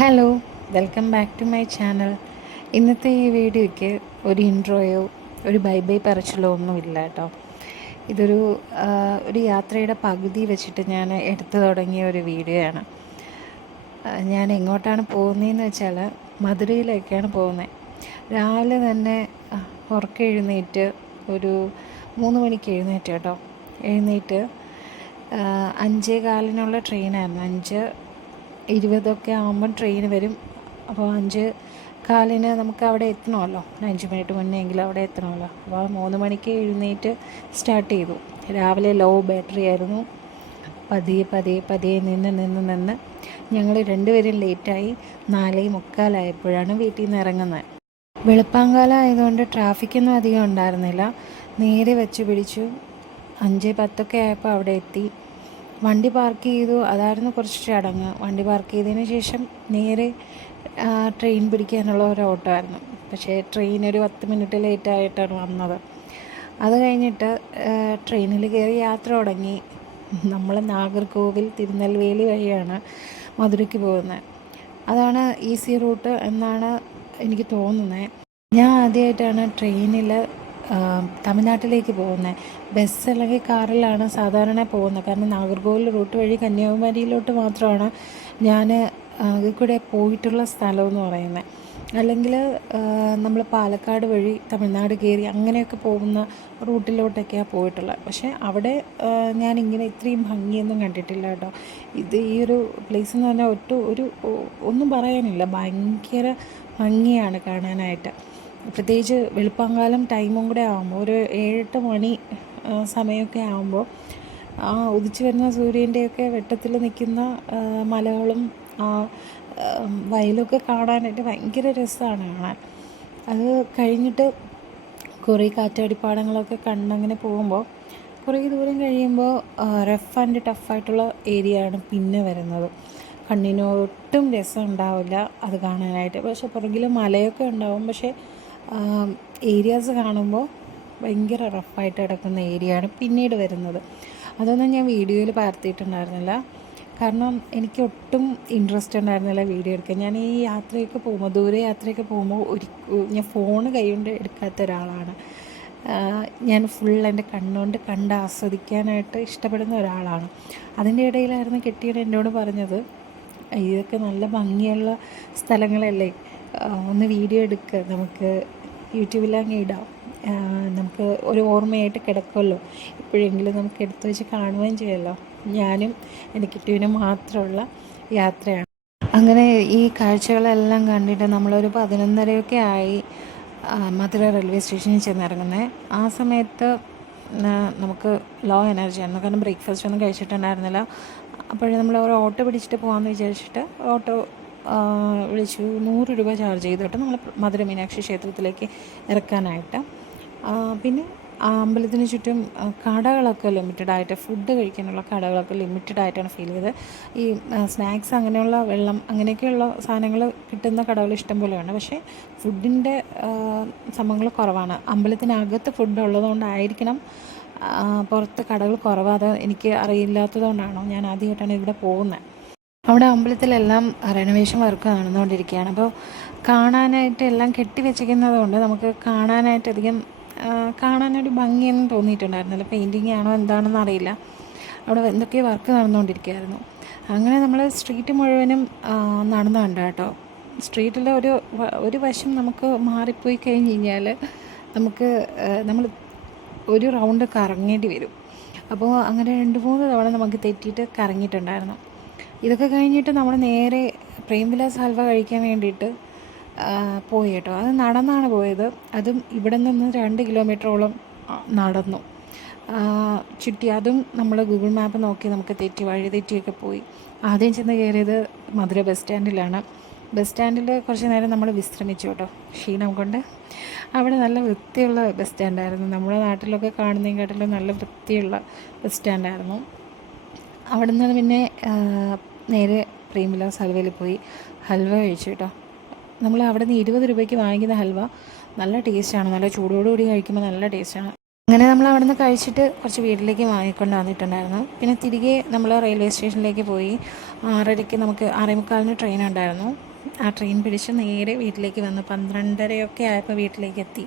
Hello welcome back to my channel ഇന്നത്തെ ഈ വീഡിയോയ്ക്ക് ഒരു ഇൻട്രോയോ ഒരു ബൈ ബൈ പറച്ചിലോ ഒന്നുമില്ല കേട്ടോ. ഇതൊരു ഒരു യാത്രയുടെ പകുതി വെച്ചിട്ട് ഞാൻ എടുത്തു തുടങ്ങിയ ഒരു വീഡിയോ ആണ് ഞാൻ എങ്ങോട്ടാണ് പോകുന്നതെന്ന് വെച്ചാൽ മധുരയിലേക്കാണ് പോകുന്നത് രാവിലെ തന്നെ ഉറക്കെഴുന്നേറ്റ് ഒരു മൂന്ന് മണിക്ക് എഴുന്നേറ്റ് കേട്ടോ. എഴുന്നേറ്റ് അഞ്ചേ കാലിനുള്ള ട്രെയിനായിരുന്നു അഞ്ച് ഇരുപതൊക്കെ ആകുമ്പം ട്രെയിൻ വരും. അപ്പോൾ അഞ്ച് കാലിന് നമുക്ക് അവിടെ എത്തണമല്ലോ. അഞ്ച് മിനിറ്റ് മുന്നേ എങ്കിലും അവിടെ എത്തണമല്ലോ. അപ്പോൾ മൂന്ന് മണിക്ക് എഴുന്നേറ്റ് സ്റ്റാർട്ട് ചെയ്തു. രാവിലെ ലോ ബാറ്ററി ആയിരുന്നു. പതിയെ പതിയെ പതിയെ നിന്ന് നിന്ന് നിന്ന് ഞങ്ങൾ രണ്ടുപേരും ലേറ്റായി നാലേ മുക്കാലായപ്പോഴാണ് വീട്ടിൽ നിന്ന് ഇറങ്ങുന്നത്. വെളുപ്പാങ്കാലം ആയതുകൊണ്ട് ട്രാഫിക്കൊന്നും അധികം ഉണ്ടായിരുന്നില്ല. നേരെ വെച്ച് പിടിച്ചു. അഞ്ച് പത്തൊക്കെ ആയപ്പോൾ അവിടെ എത്തി. വണ്ടി പാർക്ക് ചെയ്തു. അതായിരുന്നു കുറച്ച് ചടങ്ങ്. വണ്ടി പാർക്ക് ചെയ്തതിന് ശേഷം നേരെ ട്രെയിൻ പിടിക്കാനുള്ള ഒരു ഓട്ടോ ആയിരുന്നു പക്ഷേ ട്രെയിൻ ഒരു പത്ത് മിനിറ്റ് ലേറ്റ് ആയിട്ടാണ് വന്നത്. അത് കഴിഞ്ഞിട്ട് ട്രെയിനിൽ കയറി യാത്ര തുടങ്ങി. നമ്മൾ നാഗർകോവിൽ തിരുനെൽവേലി വഴിയാണ് മധുരയ്ക്ക് പോകുന്നത് അതാണ് ഈസി റൂട്ട് എന്നാണ് എനിക്ക് തോന്നുന്നത് ഞാൻ ആദ്യമായിട്ടാണ് ട്രെയിനിൽ തമിഴ്നാട്ടിലേക്ക് പോകുന്നത് ബസ് അല്ലെങ്കിൽ കാറിലാണ് സാധാരണ പോകുന്നത് കാരണം നാഗർകോവിൽ റൂട്ട് വഴി കന്യാകുമാരിയിലോട്ട് മാത്രമാണ് ഞാൻ കൂടെ പോയിട്ടുള്ള സ്ഥലം എന്ന് പറയുന്നത് അല്ലെങ്കിൽ നമ്മൾ പാലക്കാട് വഴി തമിഴ്നാട് കയറി അങ്ങനെയൊക്കെ പോകുന്ന റൂട്ടിലോട്ടൊക്കെയാണ് പോയിട്ടുള്ളത് പക്ഷേ അവിടെ ഞാൻ ഇങ്ങനെ ഇത്രയും ഭംഗിയൊന്നും കണ്ടിട്ടില്ല കേട്ടോ. ഇത് ഈ ഒരു പ്ലേസ് എന്ന് പറഞ്ഞാൽ ഒട്ടും ഒരു ഒന്നും പറയാനില്ല. ഭയങ്കര ഭംഗിയാണ് കാണാനായിട്ട്. പ്രത്യേകിച്ച് വെളുപ്പാങ്കാലം ടൈമും കൂടെ ആകുമ്പോൾ ഒരു ഏഴെട്ട് മണി സമയമൊക്കെ ആകുമ്പോൾ ആ ഉദിച്ചു വരുന്ന സൂര്യന്റെയൊക്കെ വെട്ടത്തിൽ നിൽക്കുന്ന മലകളും ആ, വയലൊക്കെ കാണാനായിട്ട് ഭയങ്കര രസമാണ് കാണാൻ. അത് കഴിഞ്ഞിട്ട് കുറേ കാറ്റാടിപ്പാടങ്ങളൊക്കെ കണ്ടങ്ങനെ പോകുമ്പോൾ കുറേ ദൂരം കഴിയുമ്പോൾ റഫ് ആൻഡ് ടഫായിട്ടുള്ള ഏരിയ ആണ് പിന്നെ വരുന്നത്. കണ്ണിനൊട്ടും രസം ഉണ്ടാവില്ല അത് കാണാനായിട്ട്. പക്ഷെ പുറകിൽ മലയൊക്കെ ഉണ്ടാവും. പക്ഷേ ഏരിയാസ് കാണുമ്പോൾ ഭയങ്കര റഫായിട്ട് കിടക്കുന്ന ഏരിയ ആണ് പിന്നീട് വരുന്നത്. അതൊന്നും ഞാൻ വീഡിയോയിൽ പകർത്തിയിട്ടുണ്ടായിരുന്നില്ല കാരണം എനിക്ക് ഒട്ടും ഇൻട്രസ്റ്റ് ഉണ്ടായിരുന്നില്ല വീഡിയോ എടുക്കാൻ. ഞാൻ ഈ യാത്രയൊക്കെ പോകുമ്പോൾ ദൂരെ യാത്രയൊക്കെ പോകുമ്പോൾ ഒരു ഞാൻ ഫോൺ കൈകൊണ്ട് എടുക്കാത്ത ഒരാളാണ്. ഞാൻ ഫുൾ എന്റെ കണ്ണുകൊണ്ട് കണ്ട് ആസ്വദിക്കാനായിട്ട് ഇഷ്ടപ്പെടുന്ന ഒരാളാണ്. അതിന്റെ ഇടയിലായിരുന്നു കെട്ടിയുടെ എന്നോട് പറഞ്ഞത് ഇതൊക്കെ നല്ല ഭംഗിയുള്ള സ്ഥലങ്ങളല്ലേ? ഒന്ന് വീഡിയോ എടുക്കുക നമുക്ക് യൂട്യൂബിലങ്ങ് ഇടാം. നമുക്ക് ഒരു ഓർമ്മയായിട്ട് കിടക്കുമല്ലോ. എപ്പോഴെങ്കിലും നമുക്ക് എടുത്തു വെച്ച് കാണുകയും ചെയ്യല്ലോ ഞാനും എനിക്ക് കിട്ടുവിനും മാത്രമുള്ള യാത്രയാണ്. അങ്ങനെ ഈ കാഴ്ചകളെല്ലാം കണ്ടിട്ട് നമ്മളൊരു പതിനൊന്നരയൊക്കെ ആയി മധുര റെയിൽവേ സ്റ്റേഷനിൽ ചെന്നിറങ്ങുന്നത് ആ സമയത്ത് നമുക്ക് ലോ എനർജി ആയിരുന്നു. കാരണം ബ്രേക്ക്ഫാസ്റ്റ് ഒന്നും കഴിച്ചിട്ടുണ്ടായിരുന്നില്ല. അപ്പോഴേ നമ്മൾ ഒരു ഓട്ടോ പിടിച്ചിട്ട് പോകാമെന്ന് വിചാരിച്ചിട്ട് ഓട്ടോ വിളിച്ചു. നൂറ് രൂപ ചാർജ് ചെയ്തിട്ട് നമ്മൾ മധുര മീനാക്ഷി ക്ഷേത്രത്തിലേക്ക് ഇറക്കാനായിട്ട്. പിന്നെ അമ്പലത്തിന് ചുറ്റും കടകളൊക്കെ ലിമിറ്റഡ് ആയിട്ട് ഫുഡ് കഴിക്കാനുള്ള കടകളൊക്കെ ലിമിറ്റഡ് ആയിട്ടാണ് ഫീൽ ചെയ്തത്. ഈ സ്നാക്സ് അങ്ങനെയുള്ള വെള്ളം അങ്ങനെയൊക്കെയുള്ള സാധനങ്ങൾ കിട്ടുന്ന കടകൾ ഇഷ്ടം പോലെയുണ്ട്. പക്ഷേ ഫുഡിന്റെ സംഭവങ്ങൾ കുറവാണ്. അമ്പലത്തിനകത്ത് ഫുഡ് ഉള്ളതുകൊണ്ടായിരിക്കണം പുറത്ത് കടകൾ കുറവാതെ എനിക്ക് അറിയില്ലാത്തതുകൊണ്ടാണോ ഞാൻ ആദ്യമായിട്ടാണ് ഇവിടെ പോകുന്നത്. അവിടെ അമ്പലത്തിലെല്ലാം റെനോവേഷൻ വർക്ക് നടന്നുകൊണ്ടിരിക്കുകയാണ്. അപ്പോൾ കാണാനായിട്ട് എല്ലാം കെട്ടി വെച്ചിരിക്കുന്നതുകൊണ്ട് നമുക്ക് കാണാനായിട്ട് അധികം കാണാനൊരു ഭംഗിയൊന്നും തോന്നിയിട്ടുണ്ടായിരുന്നില്ല. പെയിന്റിങ് ആണോ എന്താണെന്ന് അറിയില്ല. അവിടെ എന്തൊക്കെയോ വർക്ക് നടന്നുകൊണ്ടിരിക്കുകയായിരുന്നു. അങ്ങനെ നമ്മൾ സ്ട്രീറ്റ് മുഴുവനും നടന്നുണ്ട് കേട്ടോ. സ്ട്രീറ്റിൽ ഒരു ഒരു വശം നമുക്ക് മാറിപ്പോയി കഴിഞ്ഞ് കഴിഞ്ഞാൽ നമുക്ക് നമ്മൾ ഒരു റൗണ്ട് കറങ്ങേണ്ടി വരും. അപ്പോൾ അങ്ങനെ രണ്ട് മൂന്ന് തവണ നമുക്ക് തെറ്റിയിട്ട് കറങ്ങിയിട്ടുണ്ടായിരുന്നു. ഇതൊക്കെ കഴിഞ്ഞിട്ട് നമ്മൾ നേരെ പ്രേംവിലാസ് ഹൽവ കഴിക്കാൻ വേണ്ടിയിട്ട് പോയി കേട്ടോ. അത് നടന്നാണ് പോയത്. അതും ഇവിടെ നിന്ന് രണ്ട് കിലോമീറ്ററോളം നടന്നു. ചുറ്റി അതും നമ്മൾ ഗൂഗിൾ മാപ്പ് നോക്കി നമുക്ക് തെറ്റി വഴി തെറ്റിയൊക്കെ പോയി. ആദ്യം ചെന്ന് കയറിയത് മധുര ബസ് സ്റ്റാൻഡിലാണ്. ബസ് സ്റ്റാൻഡിൽ കുറച്ച് നേരം നമ്മൾ വിശ്രമിച്ചു കേട്ടോ ക്ഷീണം കൊണ്ട്. അവിടെ നല്ല വൃത്തിയുള്ള ബസ് സ്റ്റാൻഡായിരുന്നു. നമ്മുടെ നാട്ടിലൊക്കെ കാണുന്നതിനെക്കാട്ടിലും നല്ല വൃത്തിയുള്ള ബസ് സ്റ്റാൻഡായിരുന്നു. അവിടെ നിന്ന് പിന്നെ നേരെ പ്രേമിലാസ് ഹൽവയിൽ പോയി. ഹൽവ കഴിച്ചു കേട്ടോ. നമ്മൾ അവിടെ നിന്ന് ഇരുപത് രൂപയ്ക്ക് വാങ്ങിക്കുന്ന ഹൽവ നല്ല ടേസ്റ്റാണ് നല്ല ചൂടോടുകൂടി കഴിക്കുമ്പോൾ നല്ല ടേസ്റ്റാണ് അങ്ങനെ നമ്മൾ അവിടെ നിന്ന് കഴിച്ചിട്ട് കുറച്ച് വീട്ടിലേക്ക് വാങ്ങിക്കൊണ്ട് വന്നിട്ടുണ്ടായിരുന്നു പിന്നെ തിരികെ നമ്മൾ റെയിൽവേ സ്റ്റേഷനിലേക്ക് പോയി. ആറരയ്ക്ക് നമുക്ക് ആറേമുക്കാലിന് ട്രെയിൻ ഉണ്ടായിരുന്നു. ആ ട്രെയിൻ പിടിച്ച് നേരെ വീട്ടിലേക്ക് വന്നു പന്ത്രണ്ടരയൊക്കെ ആയപ്പോൾ വീട്ടിലേക്ക് എത്തി.